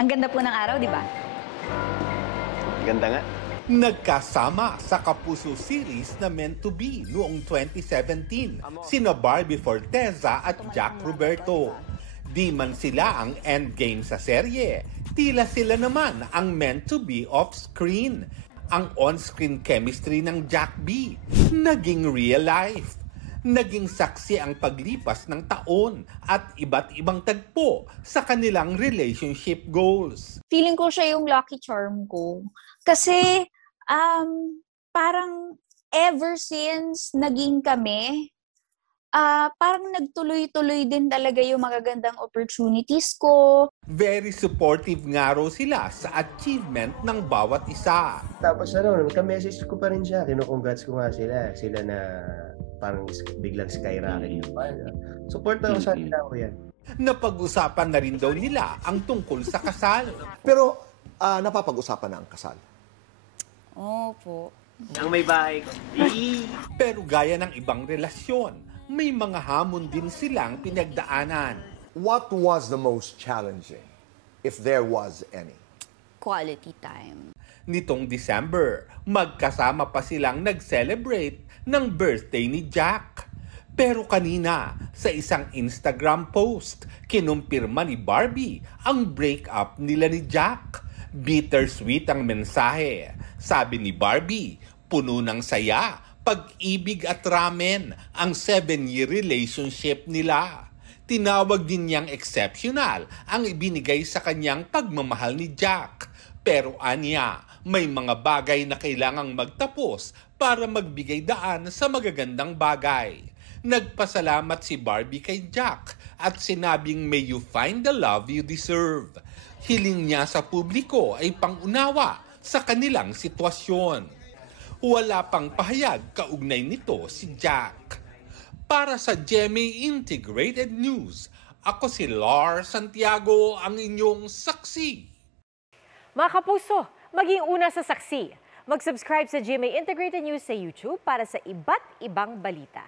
Ang ganda po ng araw, di ba? Ganda nga. Nagkasama sa Kapuso series na Meant to Be noong 2017 sina Barbie Forteza at Jack Roberto. Di man sila ang endgame sa serye, tila sila naman ang meant to be off-screen. Ang on-screen chemistry ng Jack B naging real life. Naging saksi ang paglipas ng taon at iba't ibang tagpo sa kanilang relationship goals. Feeling ko siya yung lucky charm ko. Kasi parang ever since naging kami, parang nagtuloy-tuloy din talaga yung magagandang opportunities ko. Very supportive nga raw sila sa achievement ng bawat isa. Tapos nagka-message ko pa rin siya. Kinukongrats ko nga sila. Sila na parang biglang skyrocket yung banda. Support ako sa nila ko yan. Napag-usapan na rin daw nila ang tungkol sa kasal. Pero napapag-usapan na ang kasal. Opo. Ang may bahay ko. Pero gaya ng ibang relasyon, may mga hamon din silang pinagdaanan. What was the most challenging, if there was any? Quality time. Nitong December, magkasama pa silang nag-celebrate ng birthday ni Jack. Pero kanina, sa isang Instagram post, kinumpirma ni Barbie ang breakup nila ni Jack. Bittersweet ang mensahe. Sabi ni Barbie, puno ng saya, pag-ibig at ramen ang 7-year relationship nila. Tinawag din niyang exceptional ang ibinigay sa kanyang pagmamahal ni Jack. Pero anya, may mga bagay na kailangang magtapos para magbigay daan sa magagandang bagay. Nagpasalamat si Barbie kay Jack at sinabing may you find the love you deserve. Hiling niya sa publiko ay pangunawa sa kanilang sitwasyon. Wala pang pahayag kaugnay nito si Jack. Para sa GMA Integrated News, ako si Lars Santiago, ang inyong saksi. Mga kapuso, maging una sa saksi. Mag-subscribe sa GMA Integrated News sa YouTube para sa iba't ibang balita.